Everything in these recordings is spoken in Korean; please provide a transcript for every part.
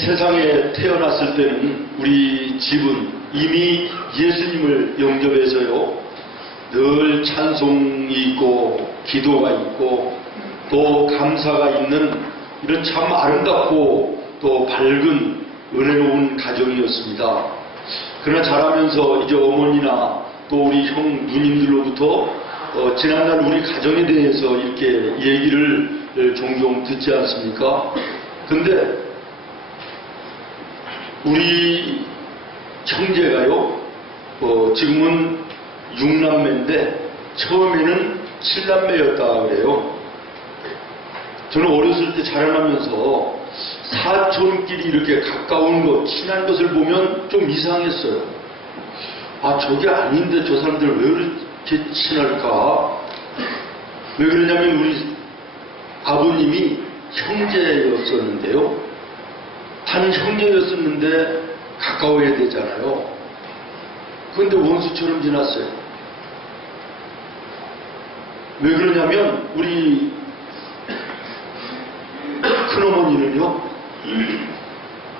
세상에 태어났을 때는 우리 집은 이미 예수님을 영접해서요, 늘 찬송이 있고 기도가 있고 또 감사가 있는 이런 참 아름답고 또 밝은 은혜로운 가정이었습니다. 그러나 자라면서 이제 어머니나 또 우리 형 누님들로부터 지난날 우리 가정에 대해서 이렇게 얘기를 종종 듣지 않습니까? 근데 우리 형제가요, 지금은 6남매인데 처음에는 7남매였다 그래요. 저는 어렸을 때 자라나면서 사촌끼리 이렇게 가까운 것, 친한 것을 보면 좀 이상했어요. 아, 저게 아닌데 저 사람들 왜 그렇게 친할까? 왜 그러냐면 우리 아버님이 형제였었는데요. 단 형제였었는데 가까워야 되잖아요. 그런데 원수처럼 지났어요. 왜 그러냐면 우리 큰어머니는요,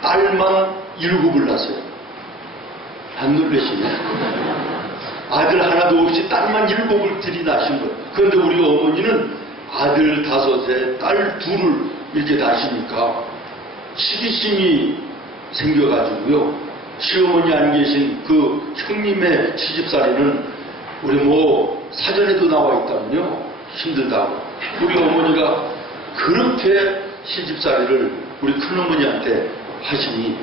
딸만 7을 낳았어요. 안 놀라시네. 아들 하나도 없이 딸만 7을 들이나신 거예요. 그런데 우리 어머니는 아들 5에 딸 2를 이렇게 낳으시니까 시기심이 생겨가지고요, 시어머니 안 계신 그 형님의 시집살이는 우리 뭐 사전에도 나와 있다면요, 힘들다고. 우리 어머니가 그렇게 시집살이를 우리 큰어머니한테 하시니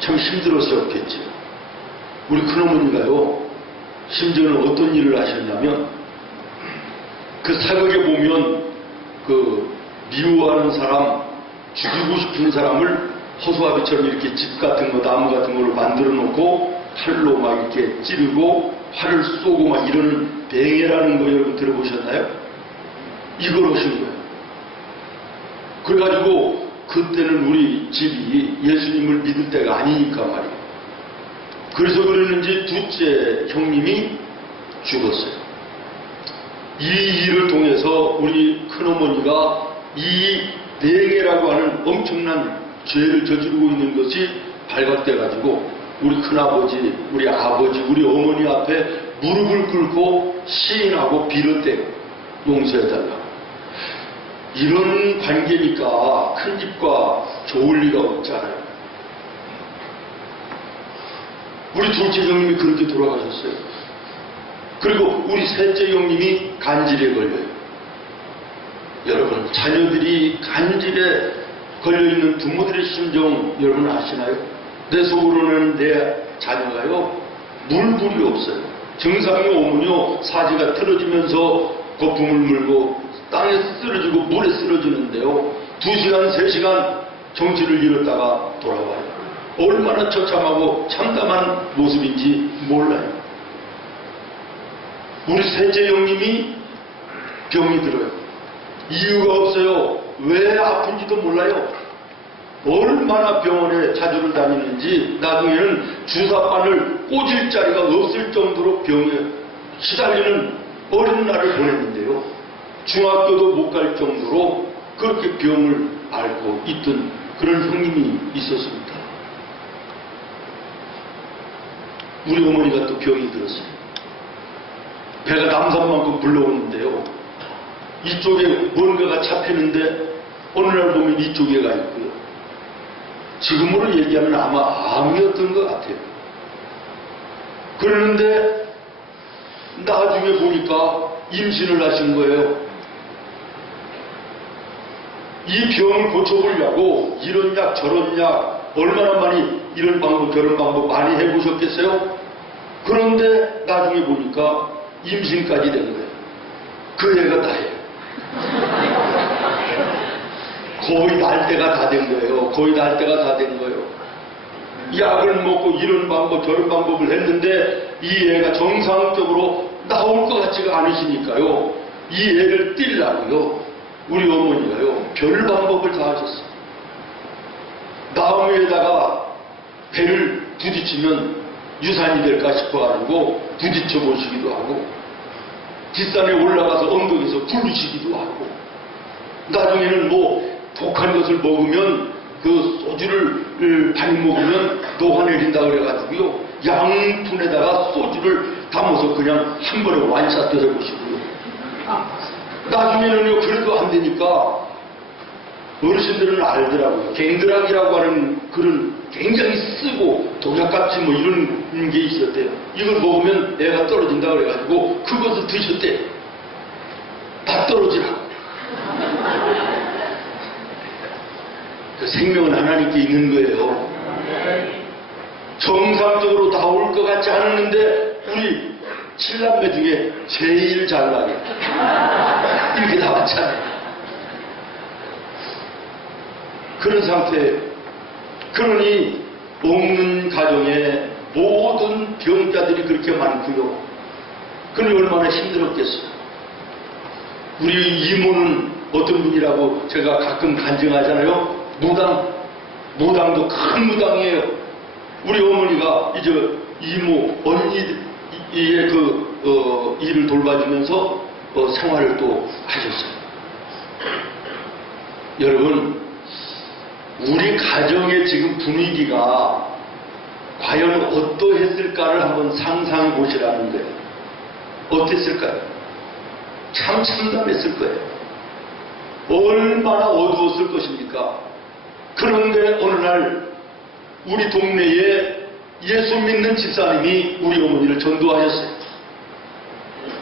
참 힘들었었겠죠. 우리 큰어머니가요, 심지어는 어떤 일을 하셨냐면, 그 사극에 보면 그 미워하는 사람, 죽이고 싶은 사람을 허수아비처럼 이렇게 집 같은 거, 나무 같은 걸로 만들어 놓고 칼로 막 이렇게 찌르고 활을 쏘고 막 이러는 뱅해라는 거 여러분 들어보셨나요? 이걸 하신 거예요. 그래가지고 그때는 우리 집이 예수님을 믿을 때가 아니니까 말이에요. 그래서 그랬는지 둘째 형님이 죽었어요. 이 일을 통해서 우리 큰어머니가 이 뱅해라고 하는 엄청난 죄를 저지르고 있는 것이 발각돼가지고 우리 큰아버지, 우리 아버지, 우리 어머니 앞에 무릎을 꿇고 시인하고 빌었대요. 용서해달라고. 이런 관계니까 큰 집과 좋을 리가 없잖아요. 우리 둘째 형님이 그렇게 돌아가셨어요. 그리고 우리 셋째 형님이 간질에 걸려요. 여러분, 자녀들이 간질에 걸려있는 부모들의 심정 여러분 아시나요? 내 속으로는 내 자녀가요, 물불이 없어요. 정상이 오면요, 사지가 틀어지면서 거품을 물고 땅에 쓰러지고 물에 쓰러지는데요, 2시간, 3시간 정신을 잃었다가 돌아와요. 얼마나 처참하고 참담한 모습인지 몰라요. 우리 셋째 형님이 병이 들어요. 이유가 없어요. 왜 아픈지도 몰라요. 얼마나 병원에 자주를 다니는지 나중에는 주사바늘 꽂을 자리가 없을 정도로 병에 시달리는 어린 날을 보냈는데요, 중학교도 못 갈 정도로 그렇게 병을 앓고 있던 그런 형님이 있었습니다. 우리 어머니가 또 병이 들었어요. 배가 남산만큼 불러오는데요, 이쪽에 뭔가가 잡히는데 어느 날 보면 이쪽에 가 있고요. 지금으로 얘기하면 아마 암이었던 것 같아요. 그러는데 나중에 보니까 임신을 하신 거예요. 이 병을 고쳐보려고 이런 약 저런 약 얼마나 많이 이런 방법 저런 방법 많이 해보셨겠어요? 그런데 나중에 보니까 임신까지 된 거예요. 그 애가 다예요. 거의 날 때가 다 된 거예요. 거의 날 때가 다 된 거예요. 약을 먹고 이런 방법 저런 방법을 했는데 이 애가 정상적으로 나올 것 같지가 않으시니까요, 이 애를 뛸라고요, 우리 어머니가요, 별 방법을 다 하셨어요. 나무에다가 배를 부딪히면 유산이 될까 싶어가지고 부딪혀 보시기도 하고, 뒷산에 올라가서 언덕에서 굴리시기도 하고, 나중에는 뭐 독한 것을 먹으면 그 소주를 많이 먹으면 녹아내린다 그래가지고요. 양푼에다가 소주를 담아서 그냥 한 번에 완샷 드셔보시고요. 나중에는요, 그래도 안 되니까 어르신들은 알더라고요. 갱드락이라고 하는 그런 굉장히 쓰고 독약같이 뭐 이런 게 있었대요. 이걸 먹으면 애가 떨어진다 그래가지고 그것을 드셨대요. 다 떨어지라고. 그 생명은 하나님께 있는 거예요. 정상적으로 나올 것 같지 않았는데 우리 7남매 중에 제일 잘나게 이렇게 나왔잖아요. 그런 상태. 그러니 없는 가정에 모든 병자들이 그렇게 많고요. 그러니 얼마나 힘들었겠어요. 우리 이모는 어떤 분이라고 제가 가끔 간증하잖아요. 무당도 큰 무당이에요. 우리 어머니가 이제 이모 언니의 일을 돌봐주면서 생활을 또 하셨어요. 여러분, 우리 가정의 지금 분위기가 과연 어떠했을까를 한번 상상해 보시라는 거예요. 어땠을까요? 참 참담했을 거예요. 얼마나 어두웠을 것입니까? 그런데 어느 날 우리 동네에 예수 믿는 집사님이 우리 어머니를 전도하셨어요.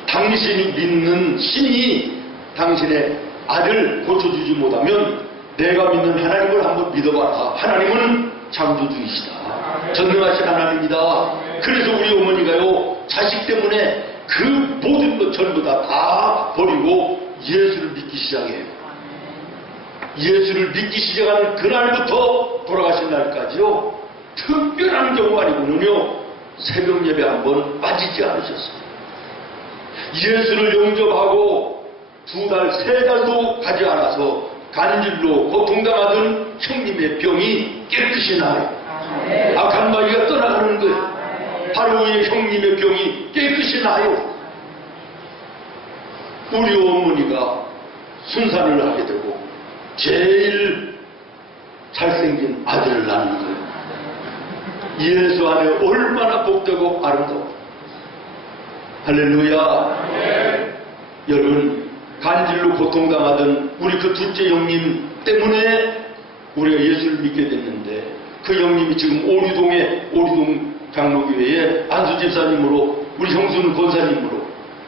당신이 믿는 신이 당신의 아들 고쳐주지 못하면 내가 믿는 하나님을 한번 믿어봐라. 하나님은 창조주이시다. 전능하신 하나님이다. 그래서 우리 어머니가요, 자식 때문에 그 모든 것 전부 다 버리고 예수를 믿기 시작해요. 예수를 믿기 시작하는 그날부터 돌아가신 날까지요, 특별한 경우 아니고는요, 새벽 예배 한번 빠지지 않으셨어요. 예수를 영접하고 2달, 3달도 가지 않아서 간질로 고통당하던 형님의 병이 깨끗이 나요. 악한 마귀가 떠나가는 거예요. 바로 후에 형님의 병이 깨끗이 나요. 우리 어머니가 순산을 하게 되고 제일 잘생긴 아들을 낳는 거예요. 예수 안에 얼마나 복되고 아름다워. 할렐루야. 여러분, 간질로 고통당하던 우리 그 둘째 형님 때문에 우리가 예수를 믿게 됐는데, 그 형님이 지금 오리동 장로교회에 안수 집사님으로, 우리 형수는 권사님으로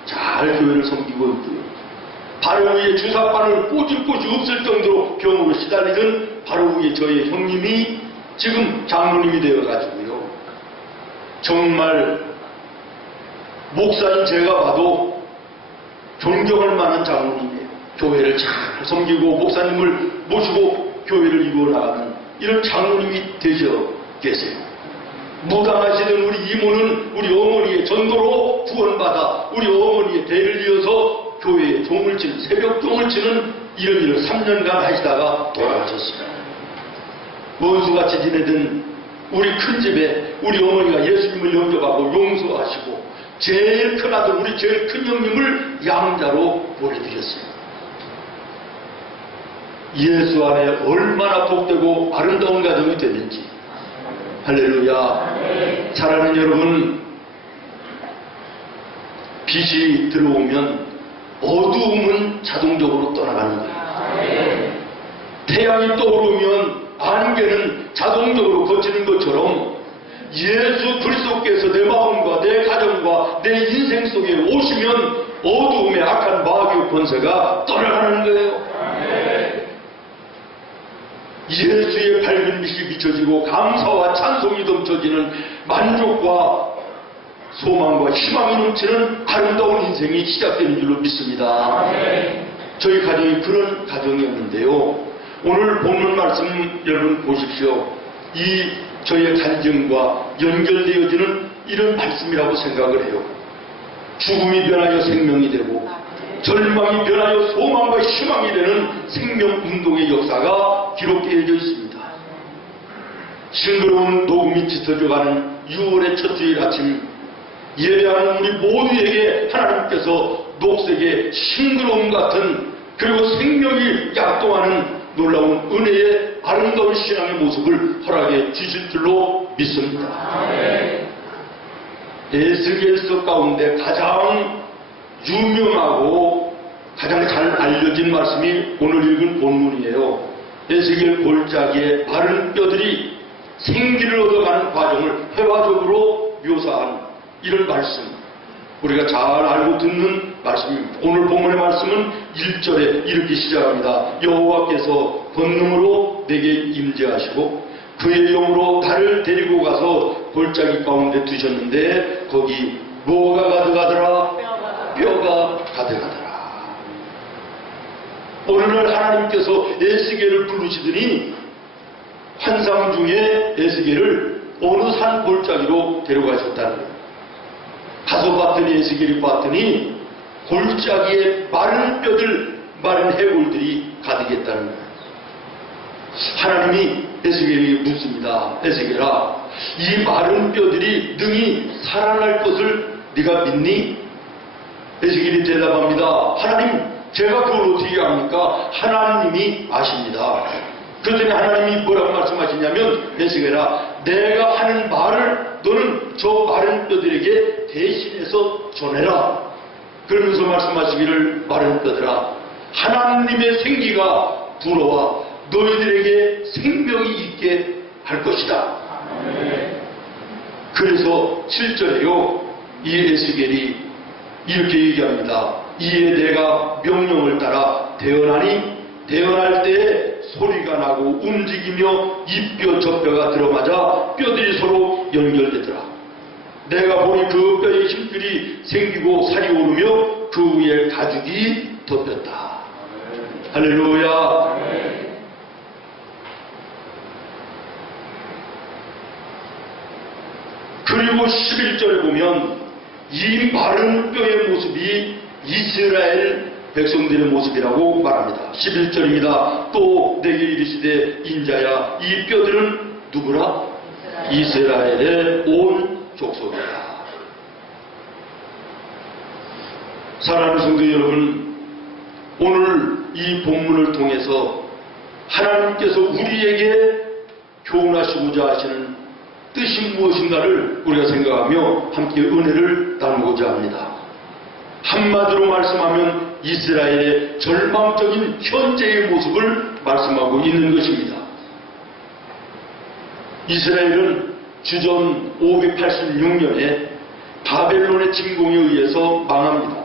잘 교회를 섬기고 있고요. 바로 위에 주사바늘 꽂을 곳이 없을 정도로 병으로 시달리던 바로 위에 저의 형님이 지금 장로님이 되어가지고요. 정말 목사인 제가 봐도 존경할 만한 장로님이에요. 교회를 잘 섬기고 목사님을 모시고 교회를 이루어나가는 이런 장로님이 되셔 계세요. 무당하시는 우리 이모는 우리 어머니의 전도로 구원받아 우리 어머니의 대를 이어서 교회에 종을 치는, 새벽 종을 치는 이런 일을 3년간 하시다가 돌아가셨습니다. 원수같이 지내던 우리 큰 집에 우리 어머니가 예수님을 영접하고 용서하시고 제일 큰 아들, 우리 제일 큰 형님을 양자로 보내드렸어요. 예수 안에 얼마나 복되고 아름다운 가정이 되는지. 할렐루야. 사랑하는 여러분, 빛이 들어오면 어두움은 자동적으로 떠나가는 거예요. 태양이 떠오르면 안개는 자동적으로 거치는 것처럼 예수 그리스도께서 내 마음과 내 가정과 내 인생 속에 오시면 어두움의 악한 마귀의 권세가 떠나가는 거예요. 예수의 밝은 빛이 비춰지고 감사와 찬송이 넘쳐지는 만족과 소망과 희망이 넘치는 아름다운 인생이 시작되는 줄로 믿습니다. 저희 가정이 그런 가정이었는데요. 오늘 본문 말씀 여러분 보십시오. 이 저의 간증과 연결되어지는 이런 말씀이라고 생각을 해요. 죽음이 변하여 생명이 되고 절망이 변하여 소망과 희망이 되는 생명운동의 역사가 기록되어져 있습니다. 싱그러운 녹음이 짙어져가는 6월의 첫 주일 아침, 예배하는 우리 모두에게 하나님께서 녹색의 싱그러움 같은, 그리고 생명이 약동하는 놀라운 은혜의 아름다운 신앙의 모습을 허락해 주실 줄로 믿습니다. 에스겔서 가운데 가장 유명하고 가장 잘 알려진 말씀이 오늘 읽은 본문이에요. 에스겔 골짜기에 마른 뼈들이 생기를 얻어가는 과정을 회화적으로 묘사한 이런 말씀, 우리가 잘 알고 듣는 말씀입니다. 오늘 본문의 말씀은 1절에 이렇게 시작합니다. 여호와께서 권능으로 내게 임재하시고 그의 영으로 나를 데리고 가서 골짜기 가운데 두셨는데 거기 뭐가 가득하더라? 뼈가 가득하더라. 오늘날 하나님께서 에스겔을 부르시더니 환상 중에 에스겔을 어느 산 골짜기로 데려가셨다는 거예요. 가서 봤더니 에스겔이 봤더니 골짜기에 마른 뼈들, 마른 해골들이 가득했다는 거예요. 하나님이 에스겔에게 묻습니다. 에스겔아, 이 마른 뼈들이 능히 살아날 것을 네가 믿니? 에스겔이 대답합니다. 하나님, 제가 그걸 어떻게 합니까? 하나님이 아십니다. 그랬더니 하나님이 뭐라고 말씀하시냐면, 에스겔아, 내가 하는 말을 너는 저 마른 뼈들에게 대신해서 전해라. 그러면서 말씀하시기를, 마른 뼈들아, 하나님의 생기가 불어와 너희들에게 생명이 있게 할 것이다. 그래서 7절에요, 이 에스겔이 이렇게 얘기합니다. 이에 내가 명령을 따라 태어나니 태어날 때에 소리가 나고 움직이며 이 뼈 저 뼈가 들어맞아 뼈들이 서로 연결되더라. 내가 보니 그 뼈의 힘줄이 생기고 살이 오르며 그 위에 가죽이 덮였다. 할렐루야. 그리고 11절에 보면 이 마른 뼈의 모습이 이스라엘 백성들의 모습이라고 말합니다. 11절입니다. 또 내게 이르시되 인자야, 이 뼈들은 누구라? 이스라엘의 온 족속이다. 사랑하는 성도 여러분, 오늘 이 본문을 통해서 하나님께서 우리에게 교훈하시고자 하시는 뜻이 무엇인가를 우리가 생각하며 함께 은혜를 나누고자 합니다. 한마디로 말씀하면 이스라엘의 절망적인 현재의 모습을 말씀하고 있는 것입니다. 이스라엘은 주전 586년에 바벨론의 침공에 의해서 망합니다.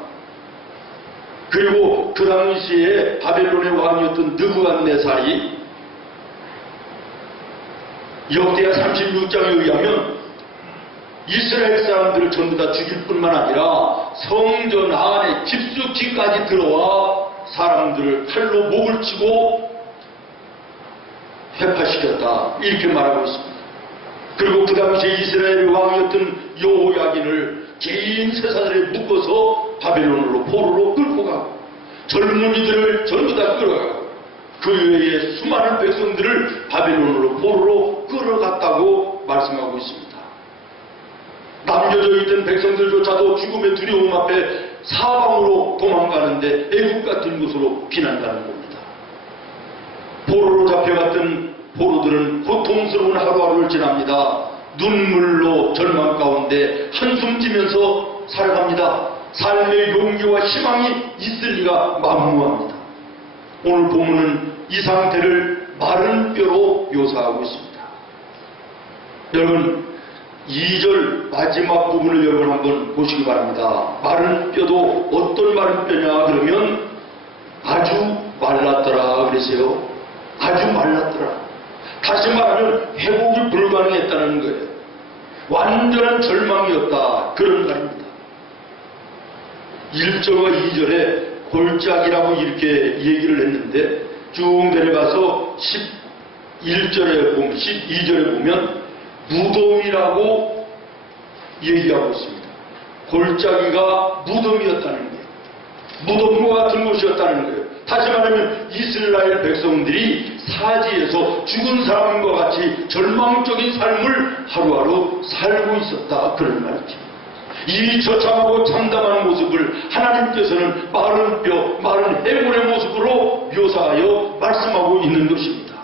그리고 그 당시에 바벨론의 왕이었던 느부갓네살이 역대하 36장에 의하면 이스라엘 사람들을 전부 다 죽일 뿐만 아니라 성전 안에 깊숙이까지 들어와 사람들을 칼로 목을 치고 회파시켰다, 이렇게 말하고 있습니다. 그리고 그 당시에 이스라엘의 왕이었던 여호야긴을 긴 쇠사슬에 묶어서 바벨론으로 포로로 끌고 가고 젊은이들을 전부 다 끌어가고 그 외에 수많은 백성들을 바벨론으로 포로로 끌어갔다고 말씀하고 있습니다. 남겨져 있던 백성들조차도 죽음의 두려움 앞에 사방으로 도망가는데 애국 같은 곳으로 피난가는 겁니다. 포로로 잡혀갔던 포로들은 고통스러운 하루하루를 지납니다. 눈물로 절망 가운데 한숨 지면서 살아갑니다. 삶의 용기와 희망이 있을 리가 만무합니다. 오늘 본문은 이 상태를 마른 뼈로 묘사하고 있습니다. 여러분, 2절 마지막 부분을 여러분 한번 보시기 바랍니다. 마른 뼈도 어떤 마른 뼈냐 그러면 아주 말랐더라 그랬어요. 아주 말랐더라. 다시 말하면 회복이 불가능했다는 거예요. 완전한 절망이었다, 그런 말입니다. 1절과 2절에 골짜기라고 이렇게 얘기를 했는데 쭉 내려가서 11절에 보면, 12절에 보면 무덤이라고 얘기하고 있습니다. 골짜기가 무덤이었다는 거예요. 무덤과 같은 곳이었다는 거예요. 다시 말하면 이스라엘 백성들이 사지에서 죽은 사람과 같이 절망적인 삶을 하루하루 살고 있었다, 그런 말이죠. 이 처참하고 참담한 모습을 하나님께서는 마른 뼈, 마른 해골의 모습으로 묘사하여 말씀하고 있는 것입니다.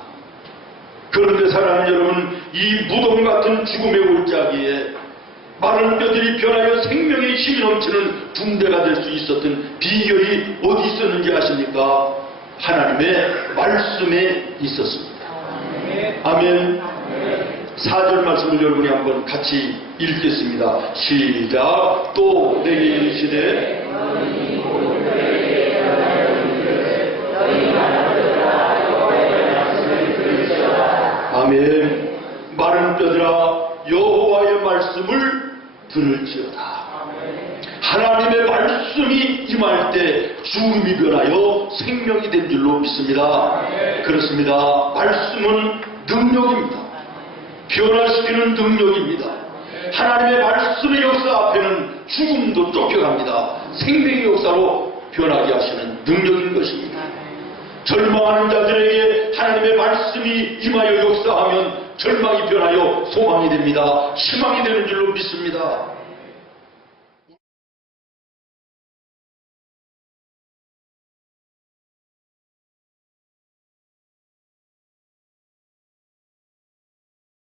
그런데 사랑하는 여러분, 이 무덤 같은 죽음의 올짜기에 마른 뼈들이 변하여 생명의 힘이 넘치는 붕대가 될 수 있었던 비결이 어디 있었는지 아십니까? 하나님의 말씀에 있었습니다. 아멘. 4절 말씀을 여러분이 한번 같이 읽겠습니다. 시작. 또 내게 이르시되 아멘. 마른 뼈들아 여호와의 말씀을 들을지어다. 하나님의 말씀이 임할 때 죽음이 변하여 생명이 된 줄로 믿습니다. 그렇습니다. 말씀은 능력입니다. 변화시키는 능력입니다. 하나님의 말씀의 역사 앞에는 죽음도 쫓겨갑니다. 생명의 역사로 변하게 하시는 능력인 것입니다. 절망하는 자들에게 하나님의 말씀이 임하여 역사하면 절망이 변하여 소망이 됩니다. 희망이 되는 줄로 믿습니다.